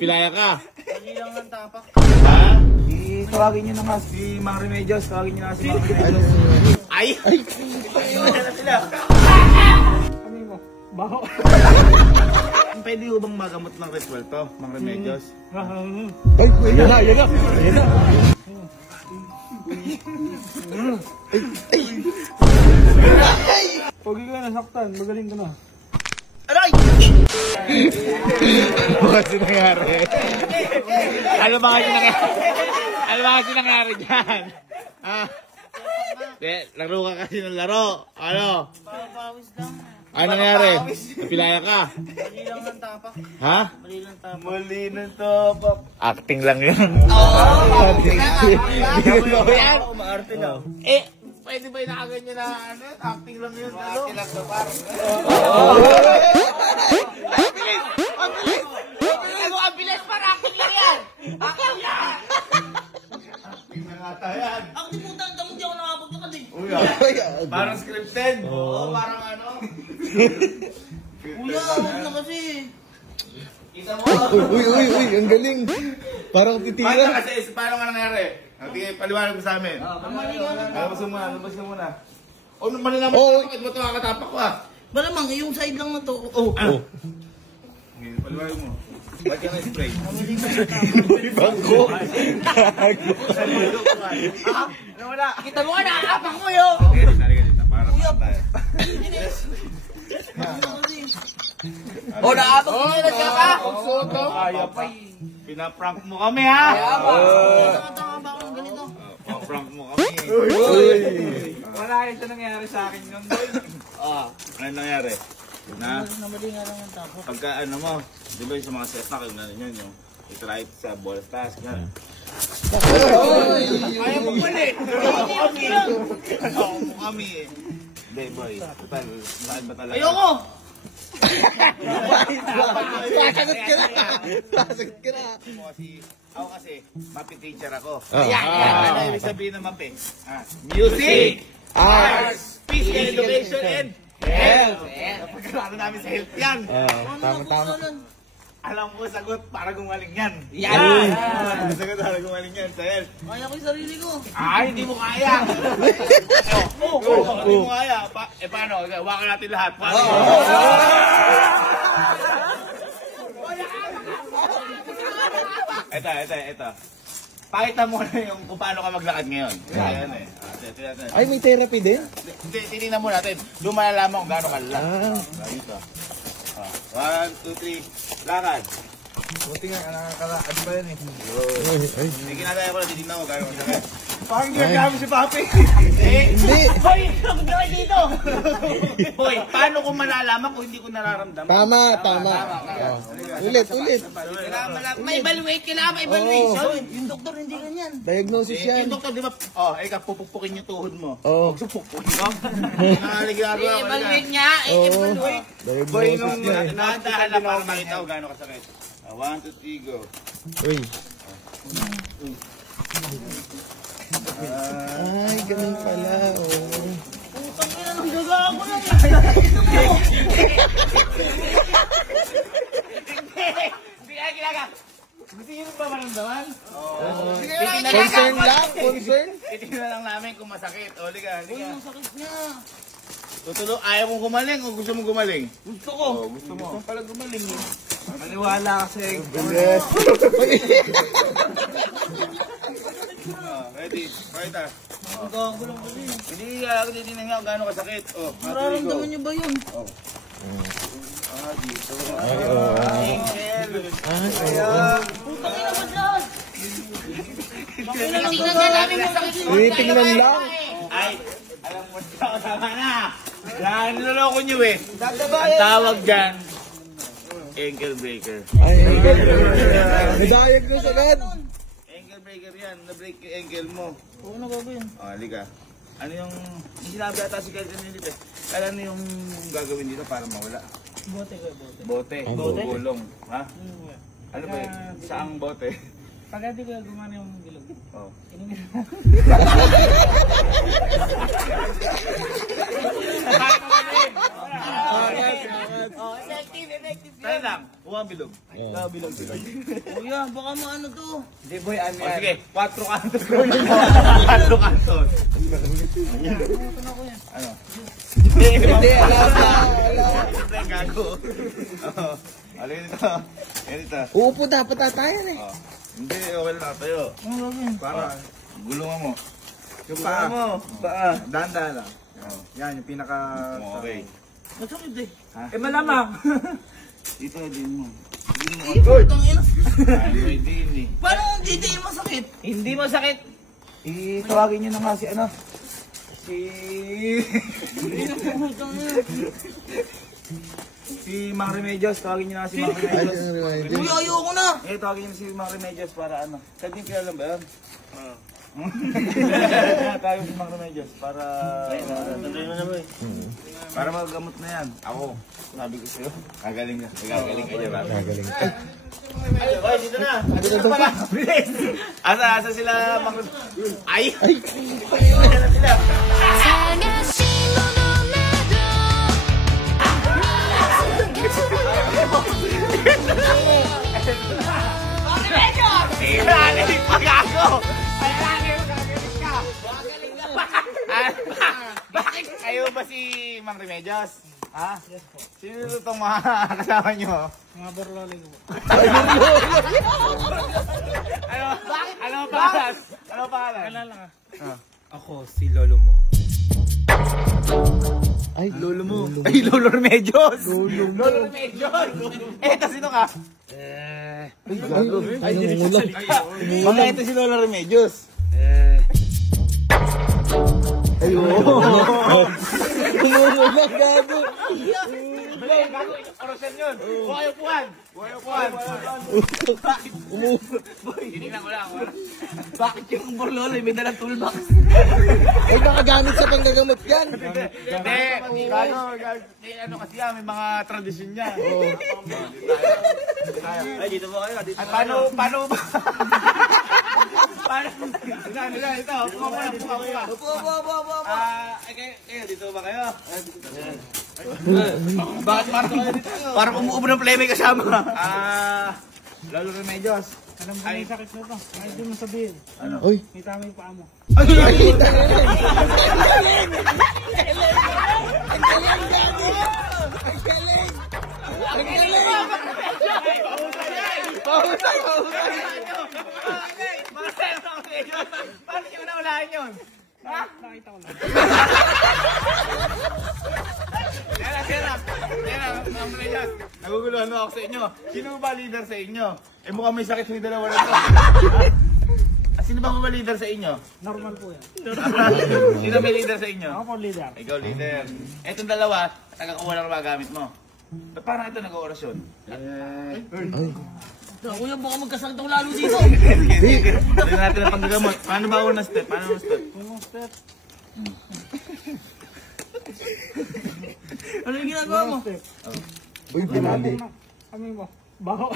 Napilaya ka. Hindi lang ang tapak. Ha? Tawagin nyo na nga si Mang Remedios. Tawagin nyo na si Mang Remedios. Ay! Wala na sila. Ano mo? Baho. Pwede ko bang magamot ng ritual to, Mang Remedios? Ay, yan na, yan na. Yan na. Pogi ka na, saktan. Magaling ka na. Aray! Kasi nangyari. Ano ba kasi nangyari? Ano ba kasi nangyari dyan? Ah. Laro ka kasi ng laro. Ano? Pawis lang. Ano nangyari? Napilaya ka. Mali lang ang tapak. Ha? Mali lang tapak. Mali ng tapak. Acting lang yun. Yan! Umaarte daw. Eh, pwede ba inakaganyan na ano? Acting lang yun. Ano? Ang bilis para acting lang yan! Acting yan! Ang limutan, damo di ako nakapagpakad eh. Parang scripted. Oo, parang ano. Kuya, huwag na kasi. Kita mo. Uy, ang galing. Parang Paano titira. kasi? Paano nga nangyari? Paliwanag mo sa amin. Ang mali nga lang. Labas mo muna. O, mali naman ito. Bakit mo ito kakatapak ko ah? Ba naman, yung side lang na to. Ano? Paliwanag mo. Ba't ka na-spray? Bangko. Ano wala? Kita mo ka, nakakapak mo yun! Halika, parang tayo. O, nakakapak mo yun, nagkaka! Kaya pa. Pinaprank mo kami ha? Tanga ba ako ng ganito? Pinaprank mo kami. Wala ito nangyari sa akin yun. Ano nangyari? Na? Namali nga lang ang tapak. Pagka ano mo, di ba yung sa mga setup, yung ano yun, yung itry sa ball task, gano'n. Ayaw mo pala eh! Ayaw mo kami eh! Hindi boy, total, saan ba talaga? Ayoko! Sasagot ka na. Sasagot ka na. Ako kasi, mapi teacher ako. Ayan! Ano ibig sabihin ng mapi? Music! Arts! Peace and Education and Health! Napagkakaroon namin sa health yan! Tama. Alam ko sagot para gumaling yan! Yan! Sagot para gumaling yan sa health! Kaya ko yung sarili ko. Ay, hindi mo kaya! Hindi mo kaya! Paano? Wakan natin lahat! Ito. Pakita mo na yung kung paano ka maglakad ngayon. Ayan eh. Ay, may therapy din? Titignan mo natin. Doon malalaman kung gaano kalala. Dito. 1, 2, 3. Lakad. Buti nga, nakakalakad pa yan eh. Hindi kinagaya ko na titignan mo gaano kalala. Parang ginagamit si Papi. Hindi. Hoy! Huwag na kayo dito! Hoy, paano ko malalaman kung hindi ko nararamdaman? Tama. Ulit. May evaluate, kailangan may evaluation. Yung doktor hindi ganyan. Diagnosis yan. Yung doktor, di ba? Ikaw, pupukpukin yung tuhod mo. Oo. Pupukpukin mo? Nakaligado ako. I-evaluate niya, i-evaluate. Boy, Diagnosis nung niya eh. nadahan na para makita ko gano'ng kasakit. 1, 2, 3, go. Uy. Ay, ganun pala. Putang ina ng gaga ako lang. Hindi ka ginagawa. Gusto nyo ba maramdaman? Concern lang, concern. Titignan lang namin kung masakit. O, liga. Uy, ang sakit niya. Tutulog, ayaw mo gumaling o gusto mo gumaling? Gusto ko. Gusto mo. Gusto pala gumaling eh. Maniwala kasi. Ready? Pakita. Ang gago lang kasi. Hindi, ako titignan nga kung gaano kasakit. Nararamdaman niyo ba yun? Dito. Angel. Putang ina mo dyan. Bakit na lang gaga namin masakit yun? Tinitingnan lang. Ay, alam mo na, tama na. Niloloko nyo eh. Ang tawag dyan, ankle breaker. Ay, nag-diagnose agad. Ankle breaker yan, na-break yung ankle mo. Oo, nagagawin. Halika. Ano yung, sinabi ata si Kyle kanina dito eh. Kala ano yung gagawin dito para mawala? Bote ko, bote. Bote. Bote? Gulong. Ha? Ano ba yun? Saang bote? Pag di ko gumana yung gilog. Oh. Inumin. Paano ka din? Oh, effective. Tayo lang. Huwag bilog. Bilog. Kuya, baka maano to. Hindi boy, ano O yan? sige, 4 kantos ko yun. 4 kantos. Ano? Hindi, Siyempre, gago. Oo. Alin dito. Yan dito. Uupo dapat tatayan eh. Oh. Hindi, okay lang tayo. Para, gulungan mo. Yung paa mo. Paa. Dahan-dahan lang. Yan, yung pinaka... Okay. Masakit eh. Eh, malamang. Dito, din mo. Putang ina. May din eh. Paano hindi masakit? Hindi masakit. Tawagin nyo na nga si ano. Putang ina. Si Mang Remedios. Tawagin nyo na nga si Mang Remedios. Kuya, ayoko na. Tawagin nyo si Mang Remedios para ano. Sabi niyo kaya lang ba yan? Tawagin si Mang Remedios para... Para magagamot na yan. Ako, sabi ko sa'yo, gagaling na. Gagaling ka dyan. Gagaling ka. Ay, dito na. Dito na pala. Bilis. Asa sila? Ay! Ay! Asa na sila? Sirani! Pag-ako! Bakit kayo ba si Mang Remedios? Ha? Yes po. Sino itong mga kasama nyo? Mga borlole ko. Ano pangalan? Ano pangalan? Alala ka. Ako, si Lolo mo. Ay, Lolo mo. Ay, Lolo Remedios. Lolo Remedios! Eto, sino ka? Ay, mga ito si Lolo Remedios. Tumulong gago. Gago, orasyon yun. Buhay upuan. Buhay upuan. Tinignan ko lang. Bakit yung borlole may dalang toolbox? Ay, nakagamit sa panggagamot yan. Hindi, gago. Ano kasi yan, may mga tradisyon niya. Ay, dito ba kayo? Dito. At paano ba? Paano? Ito, puka. Opo. Kayo, dito ba kayo? Bakit parang umuubo ng play may kasama? Lolo Remedios. Alam ko na yung sakit na to. Kahit di mo sabihin. Uy, May tama yung paa mo. Paano nyo naunahan yun? Nakita ko lang. Yan, Mang Remedios. Naguguluhan mo ako sa inyo. Sino ba leader sa inyo? Eh mukhang may sakit yung dalawa na to. Sino ba ba leader sa inyo? Normal po yan. Sino may leader sa inyo? Ako po leader. Ikaw leader. Etong dalawa, tagakuha lang ng mga gamit mo. Ba't parang ito nag-oorasyon? Kuya, baka magkasangtong lalo dito. Hindi natin ang panggagamot. Paano ba unang step? Unang step. Ano yung ginagawa mo? uy, binali. Kami mo. Baho.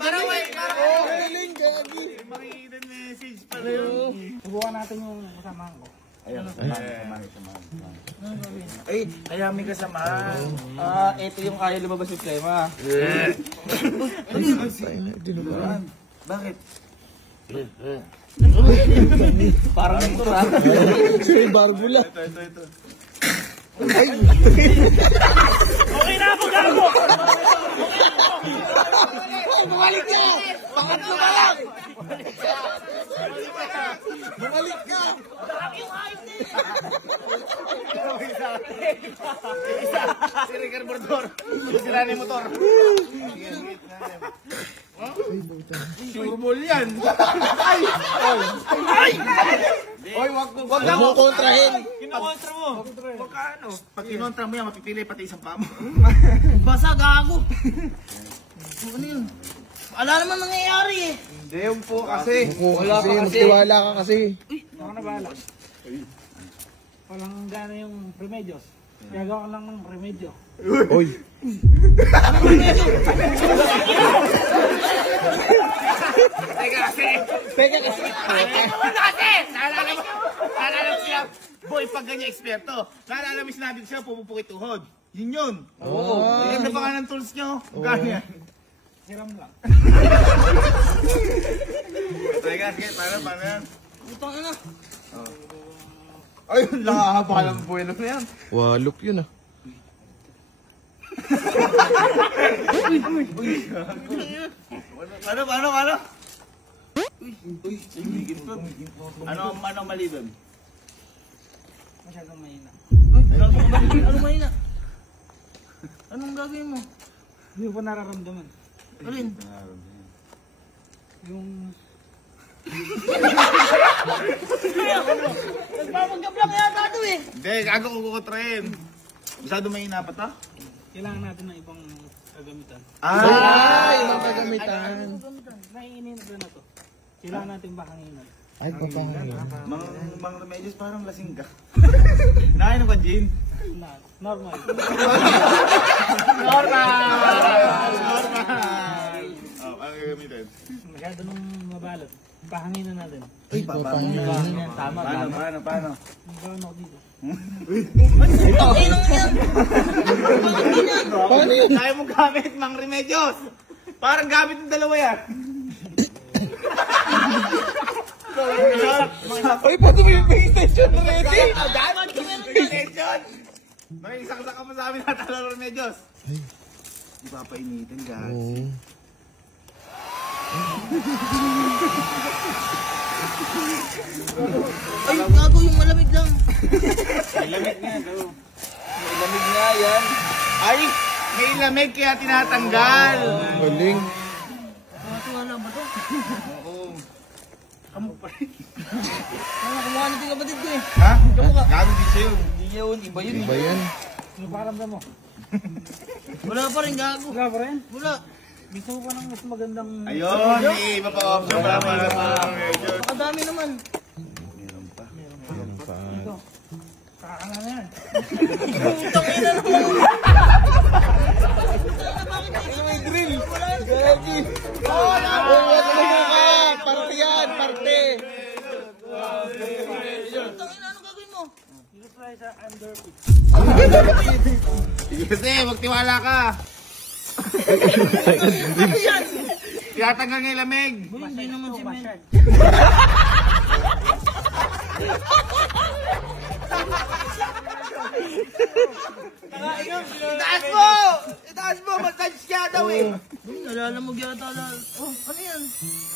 Parang may Galing, gagi. hidden message pala yun. Subukan natin yung kasamahan ko. Ayun, samahan. Ay, kaya may kasama. Ito yung kaya lumabas yung tema. Dinuguan. Bakit? Parang ito ha. Si Barbula. Ito. Okay na ako, gago! Bumalik ka! Pangatlo ka lang! Bumalik ka! Si Ricardo Bordor. Sira na yung motor. Sure ball yan. Oy, wag Huwag mo kontrahin. Kinokontra mo. Wag ka ano. Pag kinontra mo yan, mapipili pati isang paa mo. Basa, gago! Ano yun? Wala naman nangyayari eh. Hindi yung po kasi. Wala ka kasi. Magtiwala ka kasi. Ako na bahala. Walang gana yung remedios. Gagawa ka lang ng remedyo. Uy. Teka kasi. Naalala mo siya. Boy, pag ganyan eksperto. Naalala mo sinabi ko siya, pupupukit tuhod. Yun yun. Oo. Yan na pa nga ng tools nyo. Ganyan. Hiram lang. Teka, sige, paano yan? Utang ina. Ayun, nakahaba ng buwelo na yan. Walok yun ah. Paano? Ano mali doon? Masyadong mahina. Ano mahina? Anong gagawin mo? Hindi ko nararamdaman. Alin? Yung... Nagpapanggap lang yata ito eh. Hindi, gago ko kukutrain. Masyado mahina pa to? Kailangan natin ng ibang kagamitan. Ay, ibang kagamitan. Naiinin ko na to. Kailangan natin bakanginan. Ay, papahangin. Mang Remedios, parang lasing ka. Nakain ka, Jean? Normal. Oh, ano gagamitin? Masyado nung mabalot. Pahanginan natin. Uy, Pahanginan. Tama. Paano? Ang gawin ako dito. Paano yun? Kaya mo gamit, Mang Remedios! Parang gamit ng dalawa yan. Ay, pati may extension na ready. Extension! Nakikisaksak ka pa sa amin natalo Remedios. Di ba painitin, guys? Oo. Ay, gago yung malamig lang. May lamig nga, daw. May lamig nga yan. Ay! May lamig kaya tinatanggal. Galing. Wala ba to? Oo. Kamuk pa rin. Kumukha natin yung kapatid ko eh. Ha? Gago din siya yun. Hindi yun, iba yun. Iba yan. Ano paramdam mo? Wala pa rin gago. Wala pa rin? Wala. Gusto mo pa ng mas magandang... Ayun, may iba pa option para Remedios. Nakadami naman. Meron pa. Kakanga na yan. Utang ina naman. May drill. Gagi. Oh, wala na mukha. Parte yan, parte. Utang ina, anong gagawin mo? Dito tayo sa underpit. Kasi, magtiwala ka. Tinatanggal nga yung lamig. Boy, hindi naman si Men. Itaas mo! Itaas mo! Massage ka daw eh! Boy, nalalamog yata lang. Oh, ano yan?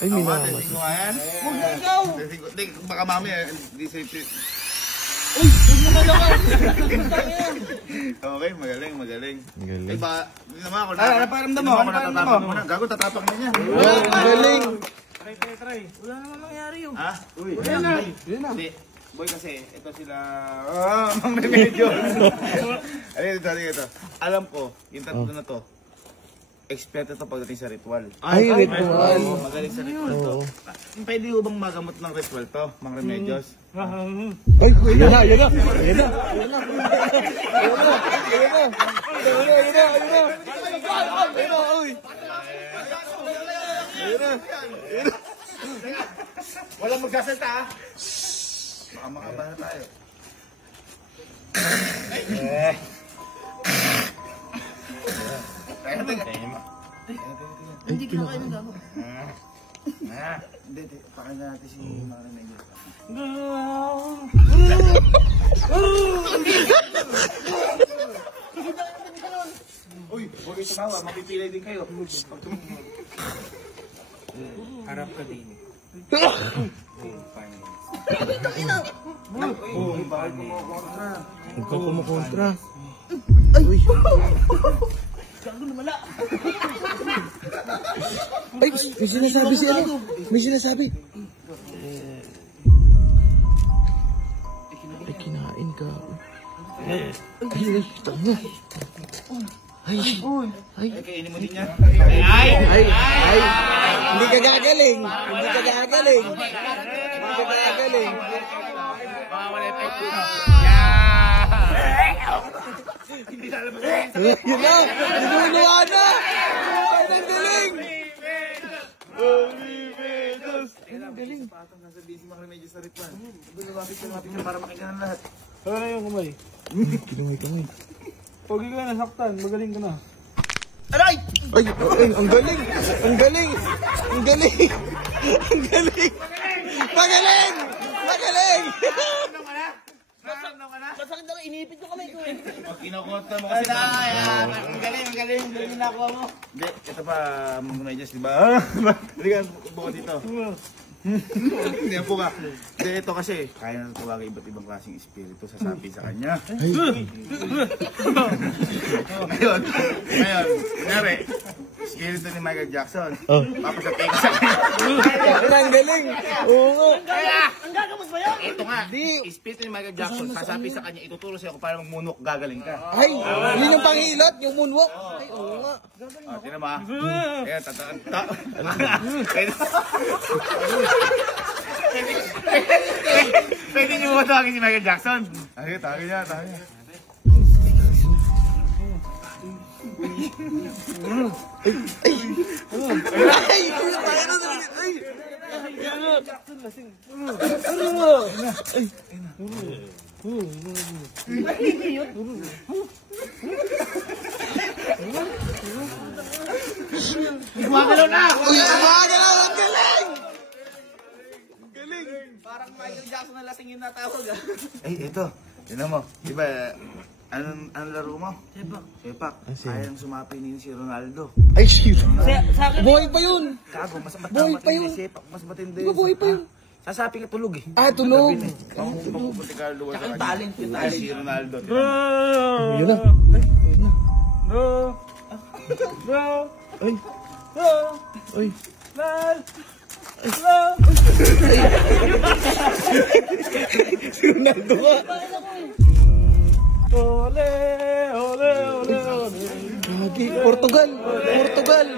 Ay, minamay. Testing ko nga yan. Huwag mo ikaw. Testing ko. Hindi, baka mamaya, hindi safety. Uy, huwag mo kailangan. Utang ina. Okay, magaling. Galing. Eh ba, hindi naman ako Ano pakiramdam mo? Ano pakiramdam mo? Gago, tatapak na niya. Galing. Try. Wala naman nangyari yun. Ha? Uy, Wala na. Hindi. Boy kasi, ito sila, Mang Remedios. Ito. Alam ko, yung tatlo na to, expert ito pagdating sa ritual. Ay, ritual. Oo, magaling sa ritual to. Pwede ho bang magamot ng ritual to, Mang Remedios? Ay, yun na. Walang magsasalta ha? Baka makabahan tayo. Hindi kinakain ng gago. Hindi. Pakinggan natin si Mang Remedios. Uy, huwag kayo tumawa. Mapipilay din kayo. Harap ka din. Uy, bakit kumukontra? Huwag ka kumukontra. Gago lumala. Ay, may sinasabi si ano? May sinasabi. Ay, kinain ka. Ay, tanga. Ay, Ay, kainin mo din yan. ay. Hindi ka gagaling. Hindi ka gagaling. Mawawala yung effect. Hindi lalabas. Yun na. Dinuluwa na. Ay, ang galing. Ang galing. Patong sasabihin si Mang Remedios sa Ritman. Lumapit siya para makinggan ng lahat. Ano na yung kamay? Kamay. Pogi ka na, nasaktan. Magaling ka na. Aray! Ay, ang galing! Ang galing! Ang galing! Ang galing! Magaling! Magaling! Masakit ako, inipit ko kamay ko eh. Pag kinukota mo kasi na, ang galing, galing nakuha mo. Hindi, ito pa, Mang Remedios, di ba? Hindi ka, buko dito. Hindi po ka. Hindi, ito kasi, kaya na tawagin iba't ibang klaseng espiritu sasabi sa kanya. Ngayon, kunyari, espiritu ni Michael Jackson. Papasabi ka sa kanya. Ang galing! Oo nga! Ang gagamot ba yun? Ito nga, espiritu ni Michael Jackson, sasabi sa kanya, ituturo sa'yo kung paano magmunok, gagaling ka. Ay! Yun yung panghilot, yung moonwalk. Ay, oo nga. O, tinan mo ha. Ayan, Pwede niyo mo tawagin si Michael Jackson. Tawagin niya. Gumagalaw na! Uy, gumagalaw! Ang galing! Parang Michael Jackson na lasing yung natawag ah. Ay, ito. Tinan mo. Diba, anong laro mo? Sepak. Kayang sumapi niyo si Ronaldo. Ay, shit! Sa akin, Buhay pa yun! Kago, mas Buhay pa yun. Sepak, mas matindi. Buhay pa yun. Sasapi ka tulog eh. Ah, tulog! Mapupunti ka luwa sa Yung kanya. talent, yung talent. Si Ronaldo. Yun na. Ay! Ay! Si Ronaldo ka! Gagi, Portugal! Portugal!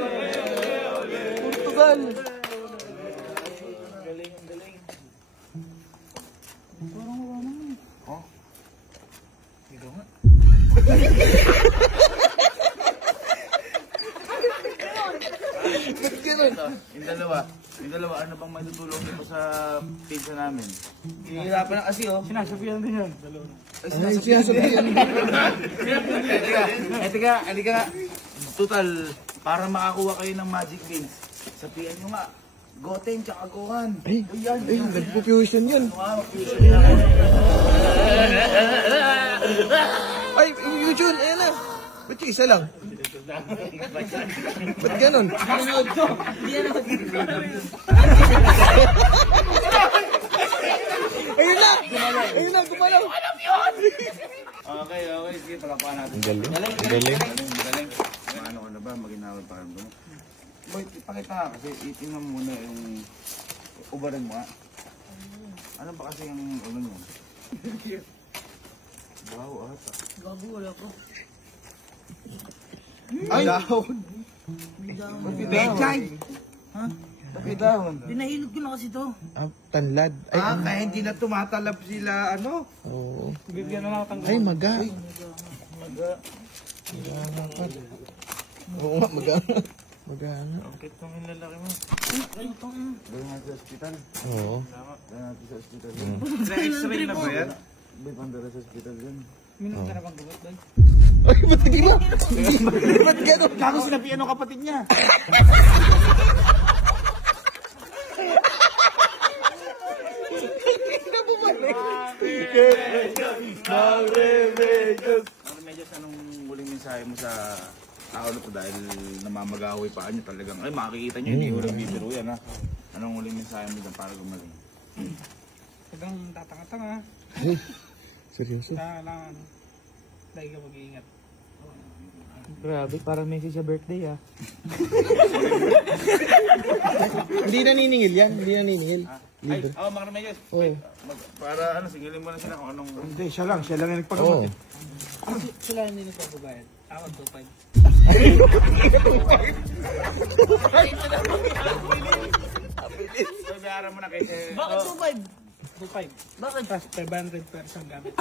Portugal! Ba't ganun? Yung dalawa, ano bang may tutulong mo sa pizza namin? Hihirapan na kasi oh. Sinasabihan din yan. Ay, Ay, sinasabihan. Hindi ka. Total, para makakuha kayo ng magic beans, sabihan nyo nga, Goten tsaka Gohan. Ay, nagpo-fusion yun. Ay, yung Jun, ayan na. Ba't yung isa lang? Ba't ganun? Ayun na! Ayun na, gumalaw! Okay, sige, palapakan natin. Galing. Magaling. Ano ka na ba? Maginawal pa rin mo. Boy, ipakita nga kasi itingnan mo muna yung ubaran mo ha. Ano ba kasi yung ulo mo? Wow, ata. gago wala ko. Ay! Dahon! Bechay! Ha? Bakit dahon? Pinahilot ko na kasi to. Ah, tanlad. Ay, Kaya hindi na tumatalab sila, ano? oo. Bigyan na lang tanggal. Ay, maga. Maga. Oo nga, maga. Maga nga. Bakit itong lalaki mo? Doon natin sa ospital. Oo. Doon natin sa ospital. Na-x-ray na ba yan? May pandara sa ospital yun. Minum ka na bang gamot doon? Ay, ba't di ba? Ba't gano'n? Gago sinabihan ng kapatid niya. Remedios, anong huling mensahe mo sa tao na to dahil namamagahoy pa niyo talagang, ay makikita niyo, hindi huling bibiro yan ha. Anong huling mensahe mo dyan para gumaling? Huwag kang tatanga-tanga. Ay, seryoso? Kailangan. Dahil ka mag-iingat. Grabe, parang message sa birthday ah. Hindi naniningil yan. Hindi naniningil. Ay, mga Remedios, Oo. para ano, singilin mo na sila kung anong... Hindi, siya lang yung Oo. Sila hindi nagpapabayad. Ako 2.5. So, bayaran mo na kasi... Bakit 2.5? 2.5. Bakit? Tapos 500 per isang gamit.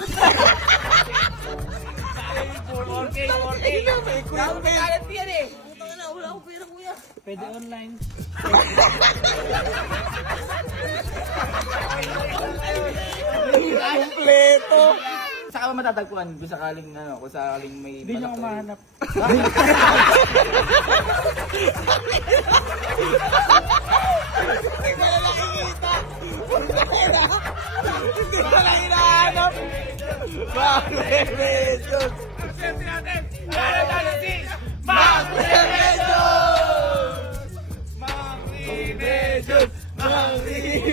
Gago, galit yan eh. Putang ina, wala akong pera kuya. Pwede online. Kompleto. Saka ba matatagpuan kung sakaling ano, kung sakaling may Hindi nyo ako mahanap. Hindi pala nakikita. Hindi pala hinahanap. Bakit Remedyos? Mang Remedios!